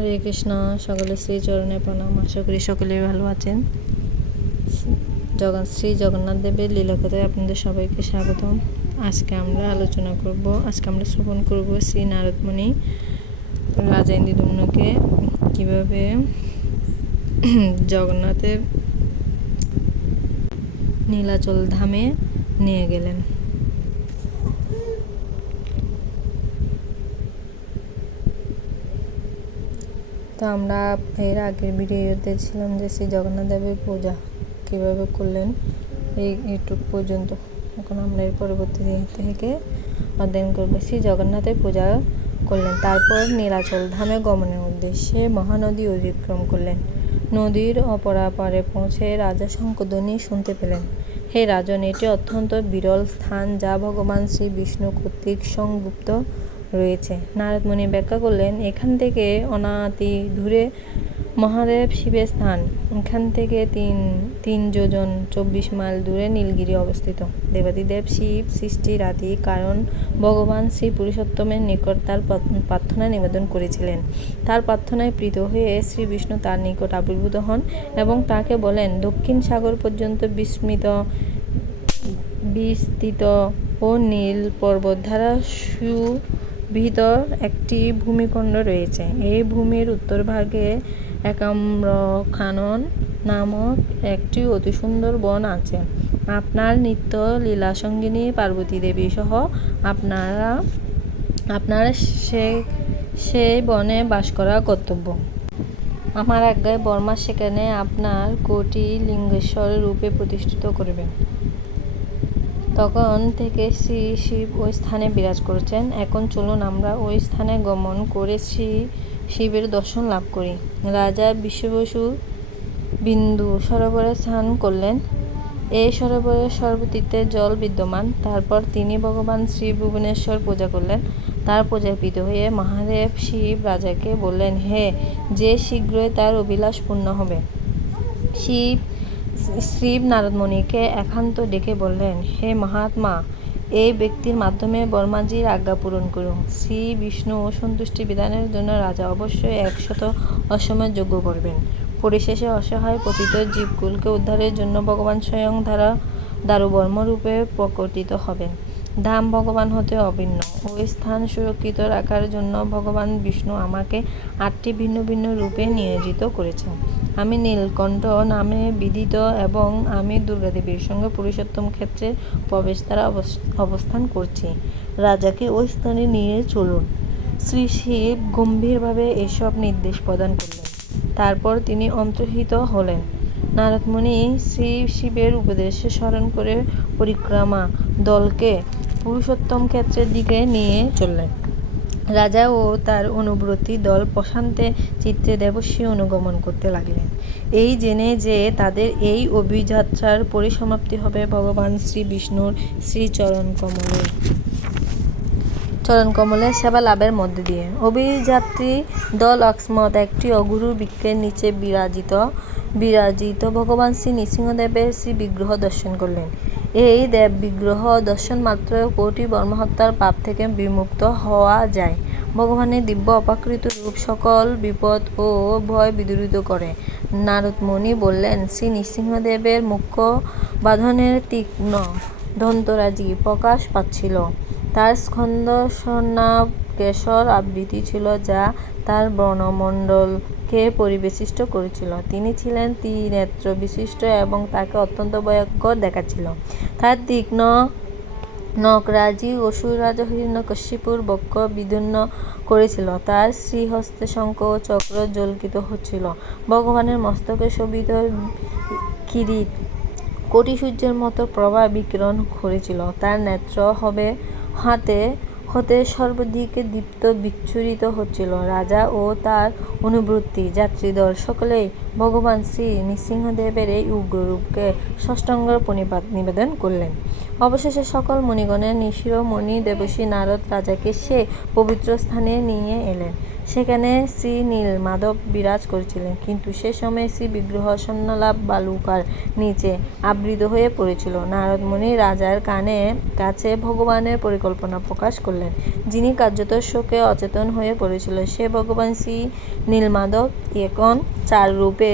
হরে কৃষ্ণ, সকলে শ্রী চরণে প্রণাম। আশা করি সকলে ভালো আছেন। জগন শ্রী জগন্নাথ দেবের লীলাকথায় আপনাদের সবাইকে স্বাগতম। আজকে আমরা আলোচনা করব, আজকে আমরা শ্রবণ করব শ্রী নারদমণি রাজা ইন্দ্রদম্নকে কীভাবে জগন্নাথের নীলাচল ধামে নিয়ে গেলেন। তো আমরা এর আগের ভিডিওতে ছিলাম যে শ্রী জগন্নাথ দেবের পূজা কীভাবে করলেন, এই ইউটিউব পর্যন্ত। এখন আমরা এর পরবর্তী দিন থেকে অধ্যয়ন করব। শ্রী জগন্নাথের পূজা করলেন, তারপর নীলাচল ধামে গমনের উদ্দেশ্যে মহানদী অতিক্রম করলেন। নদীর অপরাপারে পৌঁছে রাজা শঙ্কধ্বনি শুনতে পেলেন। হে রাজন, এটি অত্যন্ত বিরল স্থান যা ভগবান শ্রী বিষ্ণু কর্তৃক সংযুক্ত রয়েছে। নারদমণি ব্যাখ্যা করলেন, এখান থেকে অনাতি দূরে মহাদেব শিবের স্থান। এখান থেকে তিন তিন যোজন চব্বিশ মাইল দূরে নীলগিরি অবস্থিত। দেবাদিদেব শিব সৃষ্টির আদি কারণ ভগবান শ্রী পুরুষোত্তমের নিকট তার প্রার্থনা নিবেদন করেছিলেন। তার প্রার্থনায় প্রীত হয়ে শ্রী বিষ্ণু তার নিকট আবির্ভূত হন এবং তাকে বলেন, দক্ষিণ সাগর পর্যন্ত বিস্মিত, বিস্তৃত ও নীল পর্বত দ্বারা সুবিহিত একটি ভূমিখণ্ড রয়েছে। এই ভূমির উত্তরভাগে একাম্রখানন নামক একটি অতি সুন্দর বন আছে। আপনার নিত্য লীলাসঙ্গিনী পার্বতী দেবী সহ আপনারা, আপনার সে সেই বনে বাস করা কর্তব্য। আমার আজ্ঞায় বর্মা সেখানে আপনার কোটি লিঙ্গেশ্বর রূপে প্রতিষ্ঠিত করবেন। তখন থেকে শ্রী শিব ওই স্থানে বিরাজ করেছেন। এখন চলুন আমরা ওই স্থানে গমন করে শ্রী শিবের দর্শন লাভ করি। রাজা বিশ্ববসু বিন্দু সরোবরে স্নান করলেন। এই সরোবরের সর্বতীর্থে জল বিদ্যমান। তারপর তিনি ভগবান শ্রী ভুবনেশ্বর পূজা করলেন। তার পূজায় প্রীত হয়ে মহাদেব শিব রাজাকে বললেন, হে, যে শীঘ্রই তার অভিলাষ পূর্ণ হবে। শিব শিব নারদমণিকে একান্ত ডেকে বললেন, হে মহাত্মা, এই ব্যক্তির মাধ্যমে বর্মাজির আজ্ঞা পূরণ করুন। শ্রী বিষ্ণু ও সন্তুষ্টি বিধানের জন্য রাজা অবশ্যই একশত অসময় যোগ্য করবেন। পরিশেষে অসহায় পতিত জীবকুলকে উদ্ধারের জন্য ভগবান স্বয়ং দ্বারা দারুবর্মরূপে প্রকটিত হবেন। ধাম ভগবান হতে অভিন্ন। ওই স্থান সুরক্ষিত রাখার জন্য ভগবান বিষ্ণু আমাকে আটটি ভিন্ন ভিন্ন রূপে নিয়োজিত করেছেন। আমি নীলকণ্ঠ নামে বিদিত এবং আমি দুর্গাদেবীর সঙ্গে পুরুষোত্তম ক্ষেত্রে প্রবেশ দ্বারা অবস্থান করছি। রাজাকে ওই স্থানে নিয়ে চলুন। শ্রী শিব গম্ভীরভাবে এসব নির্দেশ প্রদান করলেন। তারপর তিনি অন্তর্হিত হলেন। নারদমণি শ্রী শিবের উপদেশে স্মরণ করে পরিক্রমা দলকে পুরুষোত্তম ক্ষেত্রের দিকে নিয়ে চললেন। রাজা ও তার অনুব্রতী দল প্রশান্তে চিত্রে দেবস্বী অনুগমন করতে লাগলেন। এই জেনে যে তাদের এই অভিযাত্রার পরিসমাপ্তি হবে ভগবান শ্রী বিষ্ণুর শ্রীচরণ কমলে চরণ কমলের সেবা লাভের মধ্য দিয়ে। অভিযাত্রী দল অকস্মাৎ একটি অগুরু বৃক্ষের নিচে বিরাজিত বিরাজিত ভগবান শ্রী নৃসিংহদেবের শ্রী বিগ্রহ দর্শন করলেন। এই দেব বিগ্রহ দর্শন মাত্র কোটি বর্মহত্যার পাপ থেকে বিমুক্ত হওয়া যায়। ভগবানের দিব্য অপাকৃত রূপ সকল বিপদ ও ভয় বিদূরিত করে। নারদমণি বললেন, শ্রী নৃসিংহদেবের মুখ্য বাঁধনের তীক্ষ্ণ ধন্তরাজি প্রকাশ পাচ্ছিল। তার স্বর্ণাভ কেশর আবৃত্তি ছিল যা তার বর্ণমণ্ডলকে পরিবেশিষ্ট করেছিল। তিনি ছিলেন ত্রিনেত্র বিশিষ্ট এবং তাকে অত্যন্ত ভয়ঙ্কর দেখাচ্ছিল। তার তীক্ষ্ণ নকরাজি অসুর রাজা হিরণ্যকশিপুর বক্ষ বিদীর্ণ করেছিল। তার শ্রীহস্তে শঙ্খ ও চক্র জ্বলকিত হচ্ছিল। ভগবানের মস্তকে শোভিত কিরিট কোটি সূর্যের মতো প্রভা বিকিরণ করেছিল। তার নেত্র হবে হাতে হতে সর্বদিকে দীপ্ত বিচ্ছুরিত হচ্ছিল। রাজা ও তার অনুবৃত্তি যাত্রীদল সকলেই ভগবান শ্রী নৃসিংহদেবের এই উগ্ররূপকে ষষ্ঠাঙ্গ প্রণিপাত নিবেদন করলেন। অবশেষে সকল মণিগণের নিশির মণি দেবশ্রী নারদ রাজাকে সে পবিত্র স্থানে নিয়ে এলেন। সেখানে শ্রী নীল মাধব বিরাজ করেছিলেন। কিন্তু সে সময় শ্রী বিগ্রহ স্বর্ণলাভ বালুকার নিচে আবৃত হয়ে পড়েছিল। নারদমুনি রাজার কানে, কাছে ভগবানের পরিকল্পনা প্রকাশ করলেন, যিনি কার্যত শোকে অচেতন হয়ে পড়েছিল সে ভগবান শ্রী নীলমাধব এখন চার রূপে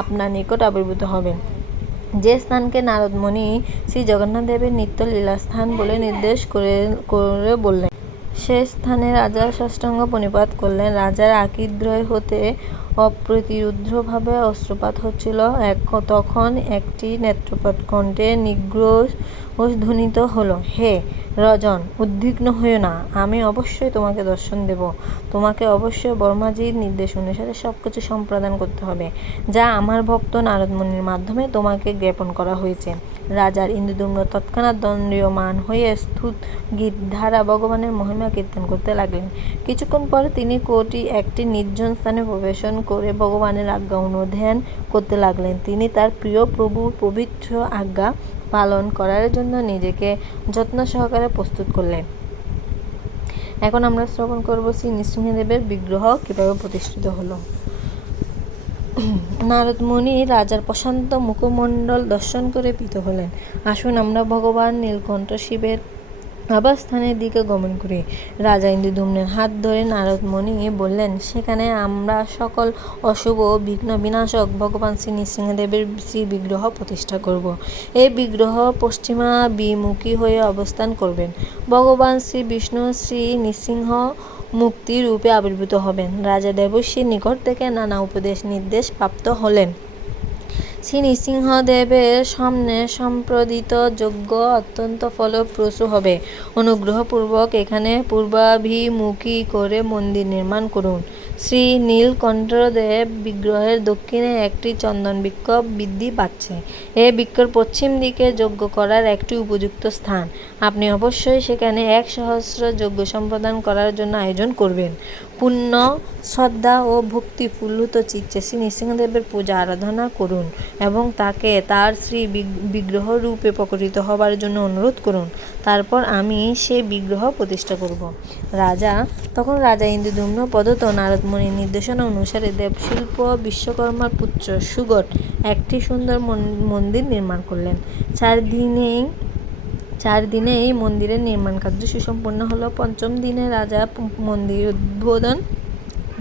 আপনার নিকট আবির্ভূত হবেন। যে স্থানকে নারদমণি শ্রী জগন্নাথ দেবের নিত্য লীলাস্থান বলে নির্দেশ করে করে বললেন সে স্থানে রাজা সাষ্টাঙ্গ প্রণিপাত করলেন। রাজার আকিদ্রয় হতে অপ্রতিরুদ্ধভাবে অস্ত্রপাত হচ্ছিল। এক তখন একটি নেত্রপাত কণ্ঠে নিগ্রহ ধ্বনিত হলো, হে রজন, উদ্বিগ্ন হইও না। আমি অবশ্যই তোমাকে দর্শন দেব। তোমাকে অবশ্যই বর্মাজির নির্দেশ অনুসারে সব কিছু সম্প্রদান করতে হবে, যা আমার ভক্ত নারদমুনির মাধ্যমে তোমাকে জ্ঞাপন করা হয়েছে। রাজার ইন্দ্রদুম্ন তৎক্ষণাৎ দণ্ডীয়মান হয়ে স্থুত গীত ধারা ভগবানের মহিমা কীর্তন করতে লাগলেন। কিছুক্ষণ পর তিনি কোটি একটি নির্জন স্থানে প্রবেশন করে ভগবানের আজ্ঞা অনুধ্যান করতে লাগলেন। তিনি তার প্রিয় প্রভুর পবিত্র আজ্ঞা পালন করার জন্য নিজেকে যত্ন সহকারে প্রস্তুত করলেন। এখন আমরা শ্রবণ করব শ্রী নৃসিংহদেবের বিগ্রহ কীভাবে প্রতিষ্ঠিত হলো। নারদমণি রাজার প্রশান্ত মুখমণ্ডল দর্শন করে পিত হলেন। আসুন আমরা ভগবান নীলকণ্ঠ শিবের আবাসস্থানের দিকে গমন করি। রাজা ইন্দ্রদুম্নের হাত ধরে নারদমণি বললেন, সেখানে আমরা সকল অশুভ বিঘ্ন বিনাশক ভগবান শ্রী নৃসিংহদেবের শ্রী বিগ্রহ প্রতিষ্ঠা করব। এই বিগ্রহ পশ্চিমা বিমুখী হয়ে অবস্থান করবেন। ভগবান শ্রী বিষ্ণু, শ্রী নৃসিংহ মুক্তি রূপে আবির্ভূত হবেন। রাজা দেবশ্রীর নিকট থেকে নানা উপদেশ নির্দেশ প্রাপ্ত হলেন। শ্রী নৃসিংহদেবের সামনে সম্প্রদিত যজ্ঞ অত্যন্ত ফলপ্রসূ হবে। অনুগ্রহপূর্বক এখানে পূর্বাভিমুখী করে মন্দির নির্মাণ করুন। শ্রী নীলকণ্ঠদেব বিগ্রহের দক্ষিণে একটি চন্দন বৃক্ষ বৃদ্ধি পাচ্ছে। এ বৃক্ষর পশ্চিম দিকে যজ্ঞ করার একটি উপযুক্ত স্থান। আপনি অবশ্যই সেখানে এক সহস্র যজ্ঞ সম্পাদন করার জন্য আয়োজন করবেন। পুণ্য, শ্রদ্ধা ও ভক্তি ফুল্লুত চিত্তে শ্রী নৃসিংহদেবের পূজা আরাধনা করুন এবং তাকে তার শ্রী বিগ্রহ রূপে প্রকটিত হবার জন্য অনুরোধ করুন। তারপর আমি সে বিগ্রহ প্রতিষ্ঠা করব। রাজা, তখন রাজা ইন্দ্রদুম্ন পদত নারদমণির নির্দেশনা অনুসারে দেবশিল্প বিশ্বকর্মার পুত্র সুগট একটি সুন্দর মন্দির নির্মাণ করলেন। চার দিনেই চার দিনে এই মন্দিরের নির্মাণ কার্য সুসম্পন্ন হলো। পঞ্চম দিনে রাজা মন্দির উদ্বোধন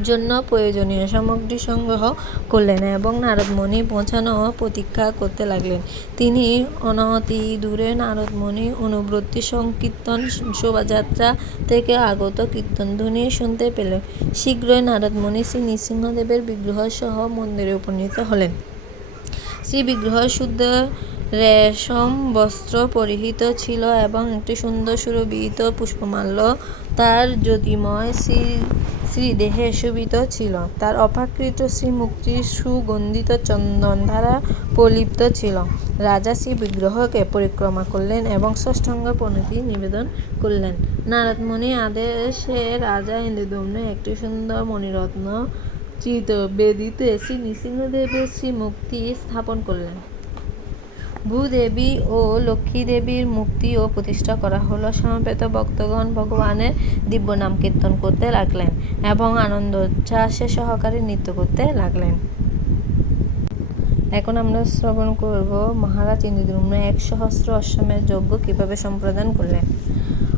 জন্য প্রয়োজনীয় সামগ্রী সংগ্রহ করলেন এবং নারদমণি পৌঁছানো প্রতীক্ষা করতে লাগলেন। তিনি অনতি দূরে নারদমণি অনুব্রতী সংকীর্তন শোভাযাত্রা থেকে আগত কীর্তনধ্বনি শুনতে পেলেন। শীঘ্রই নারদমণি শ্রী নৃসিংহদেবের বিগ্রহ সহ মন্দিরে উপনীত হলেন। শ্রী বিগ্রহ শুদ্ধ রেশম বস্ত্র পরিহিত ছিল এবং একটি সুন্দর সুরভিত পুষ্পমাল্য তার জ্যোতিময় শ্রী শ্রীদেহে শোভিত ছিল। তার অপাকৃত শ্রীমুখটি সুগন্ধিত চন্দন দ্বারা প্রলিপ্ত ছিল। রাজা শ্রী বিগ্রহকে পরিক্রমা করলেন এবং ষষ্ঠাঙ্গ প্রণতি নিবেদন করলেন। নারদমণি আদেশে রাজা ইন্দ্রদম্ন একটি সুন্দর মণিরত্ন চিত বেদিতে শ্রী নৃসিংহদেবের শ্রীমুক্তি স্থাপন করলেন। ভূদেবী ও লক্ষ্মী দেবীর ও প্রতিষ্ঠা করা হলো। সমবেত ভক্তগণ ভগবানের দিব্য নাম কীর্তন করতে লাগলেন এবং আনন্দ উচ্ছ্বাসে সহকারে নৃত্য করতে লাগলেন। এখন আমরা শ্রবণ করব মহারাজ ইন্দ্রদ্যুম্ন এক সহস্র অশ্বমের যজ্ঞ কীভাবে সম্প্রদান করলেন।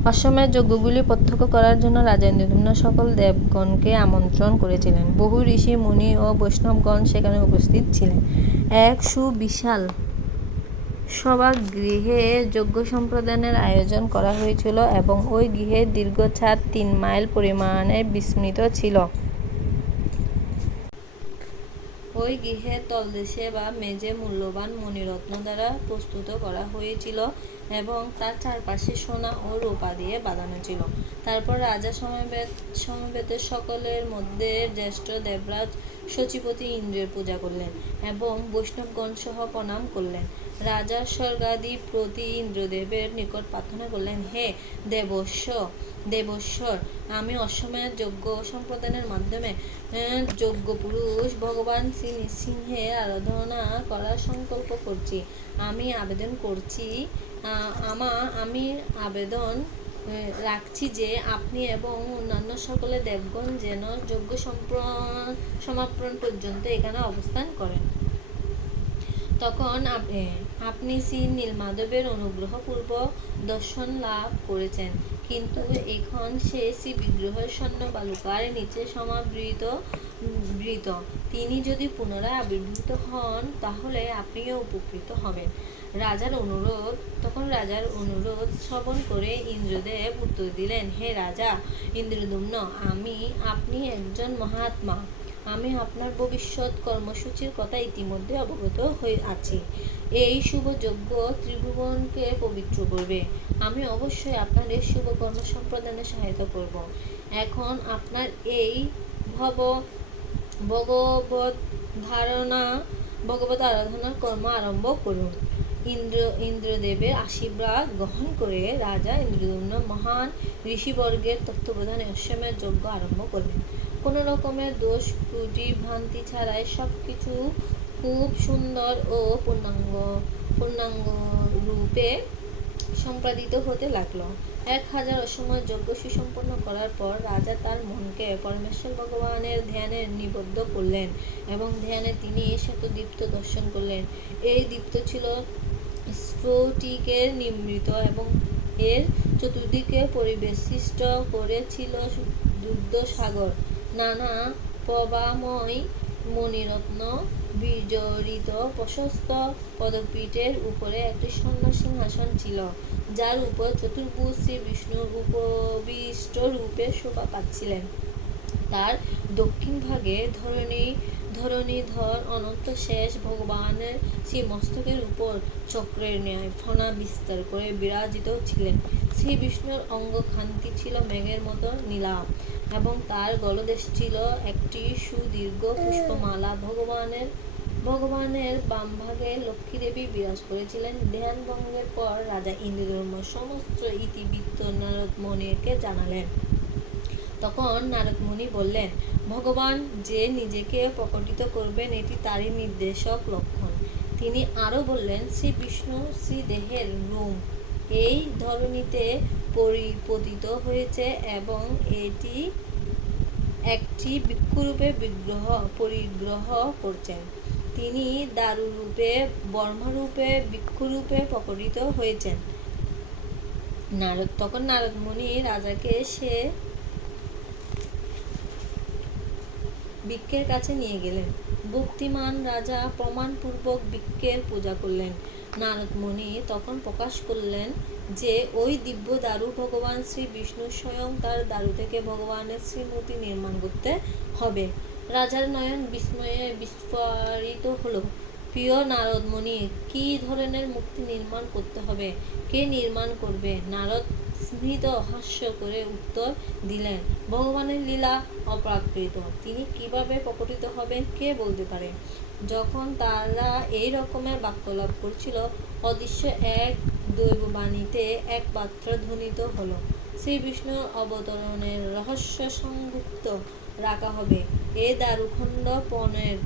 অশ্বমের যজ্ঞগুলি প্রত্যক্ষ করার জন্য রাজা ইন্দ্রদ্যুম্ন সকল দেবগণকে আমন্ত্রণ করেছিলেন। বহু ঋষি, মুনি ও বৈষ্ণবগণ সেখানে উপস্থিত ছিলেন। এক সুবিশাল সভাগৃহে যজ্ঞ সম্প্রদানের আয়োজন করা হয়েছিল এবং ওই গৃহের দীর্ঘ ছাদ তিন মাইল পরিমাণে বিস্মৃত ছিল। ওই গৃহের তলদেশে বা মেঝে মূল্যবান মণিরত্ন দ্বারা প্রস্তুত করা হয়েছিল এবং তার চারপাশে সোনা ও রূপা দিয়ে বাঁধানো ছিল। তারপর রাজা সমবেত সমবেতের সকলের মধ্যে জ্যেষ্ঠ দেবরাজ সচিপতি ইন্দ্রের পূজা করলেন এবং বৈষ্ণবগণ সহ প্রণাম করলেন। রাজা স্বর্গাদি প্রতি ইন্দ্রদেবের নিকট প্রার্থনা করলেন, হে দেবস্ব, দেবস্বর, আমি অসময়ের যজ্ঞ সম্প্রদানের মাধ্যমে যজ্ঞ পুরুষ ভগবান শ্রী নৃসিংহের আরাধনা করার সংকল্প করছি। আমি আবেদন করছি আমা, আমি আবেদন রাখছি যে আপনি এবং অন্যান্য সকলে দেবগণ যেন সম্প্র- সমাপন পর্যন্ত এখানে অবস্থান করেন। তখন আপনি শ্রী নীলমাধবের অনুগ্রহ পূর্ব দর্শন লাভ করেছেন। কিন্তু এখন সে শ্রী বিগ্রহের স্বর্ণ বালুকার নিচে সমাবৃত বৃত। তিনি যদি পুনরায় আবির্ভূত হন, তাহলে আপনিও উপকৃত হবেন। রাজার অনুরোধ, তখন রাজার অনুরোধ শ্রবণ করে ইন্দ্রদেব উত্তর দিলেন, হে রাজা, ইন্দ্রদুম্ন, আমি, আপনি একজন মহাত্মা। আমি আপনার ভবিষ্যৎ কর্মসূচির কথা ইতিমধ্যে অবগত হয়ে আছি। এই শুভ যজ্ঞ ত্রিভুবনকে পবিত্র করবে। আমি অবশ্যই আপনার এই শুভ কর্ম সম্পাদনে সহায়তা করব। এখন আপনার এই ভব ভগবত ধারণা, ভগবত আরাধনার কর্ম আরম্ভ করুন। ইন্দ্র, ইন্দ্রদেবের আশীর্বাদ গ্রহণ করে রাজা ইন্দ্রদম্ন মহান ঋষিবর্গের তত্ত্বাবধানে অশ্বমের যজ্ঞ আরম্ভ করলেন কোনো রকমের দোষ, ত্রুটি, ভ্রান্তি ছাড়াই সব কিছু খুব সুন্দর ও পূর্ণাঙ্গ পূর্ণাঙ্গ রূপে সম্পাদিত হতে লাগল। এক হাজার অসময় যজ্ঞ সুসম্পন্ন করার পর রাজা তার মনকে পরমেশ্বর ভগবানের ধ্যানে নিবদ্ধ করলেন এবং ধ্যানে তিনি শ্বেতদীপ্ত দর্শন করলেন। এই দীপ্ত ছিল স্ফটিকের নির্মিত এবং এর চতুর্দিকে পরিবেষ্টিত করেছিল দুগ্ধ সাগর। নানা প্রভাময় মণিরত্ন বিজড়িত প্রশস্ত পদপীঠের উপরে একটি স্বর্ণ সিংহাসন ছিল, যার উপর চতুর্ভুজ শ্রী বিষ্ণুর উপবিষ্ট রূপে শোভা পাচ্ছিলেন। তার দক্ষিণ ভাগে ধরণী, ধরণীধর অনন্ত শেষ ভগবানের শ্রী মস্তকের উপর চক্রের ন্যায় ফনা বিস্তার করে বিরাজিত ছিলেন। শ্রী বিষ্ণুর অঙ্গ খান্তি ছিল মেঘের মতো নীলাভ এবং তার গলদেশ ছিল একটি সুদীর্ঘ পুষ্পমালা। ভগবানের ভগবানের বামভাগে লক্ষ্মী দেবী বিরাজ করেছিলেন। ধ্যান ভঙ্গের পর রাজা ইন্দ্রধর্ম সমস্ত ইতিবৃত্ত নারদ মনিকে জানালেন। তখন নারদমুনি বললেন, ভগবান যে নিজেকে প্রকটিত করবেন, এটি তারই নির্দেশক লক্ষণ। তিনি আরও বললেন শ্রী বিষ্ণু শ্রী দেহের রূম এই ধরনীতে পরিপতিত হয়েছে এবং এটি একটি ভিক্ষুরূপে বিগ্রহ, পরিগ্রহ করছেন। তিনি দারুরূপে বর্মরূপে ভিক্ষুরূপে প্রকটিত হয়েছেন। নারদ তখন নারদ মুনি রাজাকে সে বৃক্ষের কাছে নিয়ে গেলেন। ভক্তিমান রাজা প্রমাণপূর্বক বৃক্ষের পূজা করলেন। নারদ মুনি তখন প্রকাশ করলেন যে ওই দিব্য দারু ভগবান শ্রী বিষ্ণু স্বয়ং তার দারু থেকে ভগবানের শ্রীমূর্তি নির্মাণ করতে হবে। রাজার নয়ন বিস্ময়ে বিস্ফোরিত হলো। প্রিয় নারদ মুনি কী ধরনের মূর্তি নির্মাণ করতে হবে? কে নির্মাণ করবে? নারদ স্মৃত হাস্য করে উত্তর দিলেন, ভগবানের লীলা অপ্রাকৃত। তিনি কীভাবে প্রকটিত হবেন কে বলতে পারে? যখন তারা এই রকমের বাক্য লাভ করছিল, অদৃশ্য এক দৈববাণীতে এক পাত্র ধ্বনিত হলো। শ্রী বিষ্ণুর অবতরণের রহস্য সংযুক্ত রাখা হবে। এ দারুখণ্ড পনেরো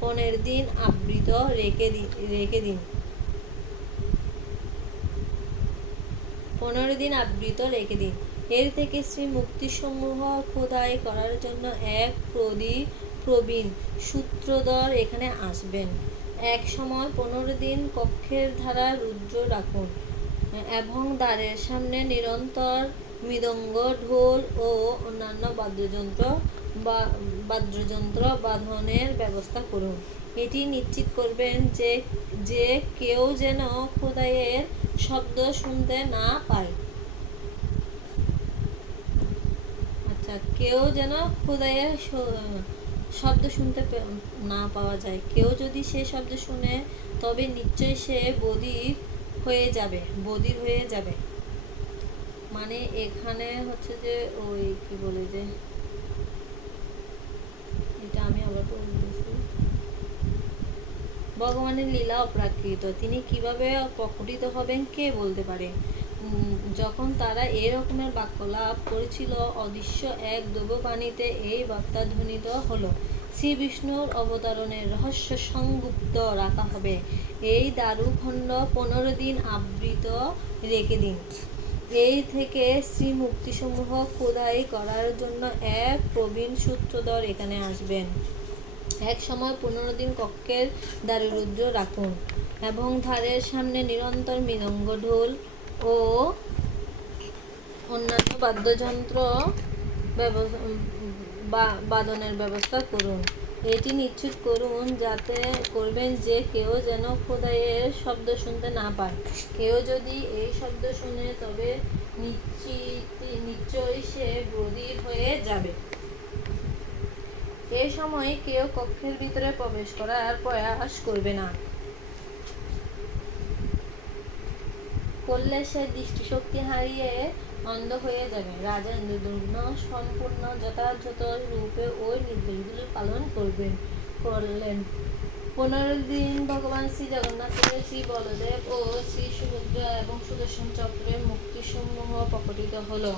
পনেরো দিন আবৃত রেখে দি, রেখে দিন। পনেরো দিন আবৃত রেখে দিন। এর থেকে শ্রী মুক্তিসমূহ খোদাই করার জন্য এক প্রদীপ প্রবীণ সূত্রধর এখানে আসবেন। এক সময় পনেরো দিন কক্ষের ধারা রুদ্র রাখুন। এবং দ্বারের সামনে নিরন্তর মৃদঙ্গ, ঢোল ও অন্যান্য বাদ্যযন্ত্র বা, বাদ্যযন্ত্র বাঁধনের ব্যবস্থা করুন। এটি নিশ্চিত করবেন যে যে কেউ যেন খোদাইয়ের শব্দ শুনতে না পায়। আচ্ছা কেউ যেন খোদাইয়ের শব্দ শুনতে না পাওয়া যায়। কেউ যদি সে শব্দ শুনে, তবে নিশ্চয়ই সে বধির হয়ে যাবে বধির হয়ে যাবে। মানে এখানে হচ্ছে যে ওই কি বলে যে, এটা আমি আবার দিয়েছি ভগবানের লীলা অপ্রাকৃত, তিনি কীভাবে প্রকটিত হবেন কে বলতে পারে? যখন তারা এই রকমের বাক্য লাভ করেছিল, অদৃশ্য এক দৈববাণীতে এই বার্তা ধ্বনিত হলো। শ্রী বিষ্ণুর অবতারণের রহস্য সংগুপ্ত রাখা হবে। এই দারুখণ্ড পনেরো দিন আবৃত রেখে দিন। এই থেকে শ্রী মুক্তিসমূহ খোদাই করার জন্য এক প্রবীণ সূত্রধর এখানে আসবেন। এক সময় পনেরো দিন কক্ষের দারুরুদ্র রাখুন এবং ধারের সামনে নিরন্তর মৃদঙ্গ ঢোল ও অন্যান্য বাদ্যযন্ত্র ব্যব- বা- বাদনের ব্যবস্থা করুন। এটি নিশ্চিত করুন, যাতে করবেন যে কেউ যেন খোদাইয়ের শব্দ শুনতে না পায়। কেউ যদি এই শব্দ শুনে, তবে নিশ্চয়ই সে বধির হয়ে যাবে। এই সময় কেউ কক্ষের ভিতরে প্রবেশ করার প্রয়াস করবে না। করলে সে দৃষ্টিশক্তি হারিয়ে অন্ধ হয়ে যাবে। রাজা ইন্দ্রদুম্ন সম্পূর্ণ যথাযথ রূপে ওই নির্দেশগুলি পালন করবেন, করলেন। পনেরো দিন ভগবান শ্রী জগন্নাথের শ্রী বলদেব ও শ্রী সুভদ্রা এবং সুদর্শন চক্রের মুক্তিসমূহ প্রকটিত হলো।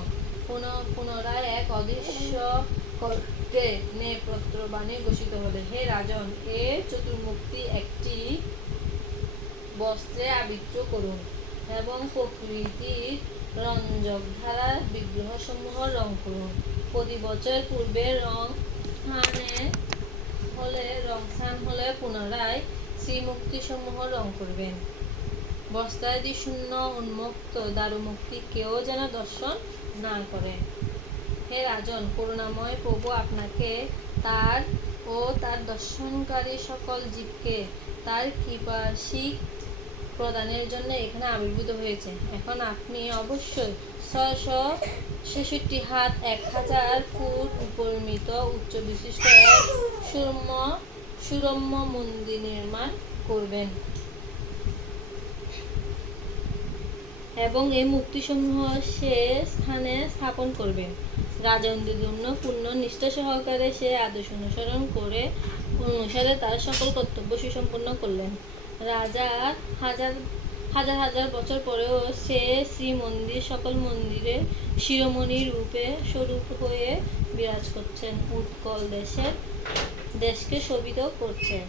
পুনঃ পুনরায় এক অদৃশ্য কর্তে নেপত্র বাণী ঘোষিত হলো। হে রাজন, এ চতুর্মুক্তি একটি বস্ত্রে আবৃত করুন এবং প্রকৃতির রঞ্জক ধারা বিগ্রহসমূহ রং করুন। প্রতি বছর পূর্বে রং স্থানে হলে, রং স্থান হলে পুনরায় শ্রীমুক্তিসমূহ রং করবেন। বস্ত্রাদি শূন্য উন্মুক্ত দারুমুক্তি কেউ যেন দর্শন না করে হে রাজন, করুণাময় প্রভু আপনাকে, তার ও তার দর্শনকারী সকল জীবকে, তার কৃপাশিক প্রদানের জন্য এখানে আবির্ভূত হয়েছে। এখন আপনি অবশ্যই ছয়শো ছেষট্টি হাত এক হাজার ফুট উপরিমিত উচ্চ বিশিষ্ট এক সুরম্য সুরম্য মন্দির নির্মাণ করবেন। এবং এই মূর্তিসমূহ সে স্থানে স্থাপন করবেন। রাজেন্দ্রদুম্ন পূর্ণ নিষ্ঠা সহকারে সে আদেশ অনুসরণ করে অনুসারে তার সকল কর্তব্য সুসম্পন্ন করলেন। রাজা হাজার হাজার হাজার বছর পরেও সে শ্রী মন্দির সকল মন্দিরে শিরোমণি রূপে স্বরূপ হয়ে বিরাজ করছেন, উৎকল দেশের, দেশকে শোভিত করছেন।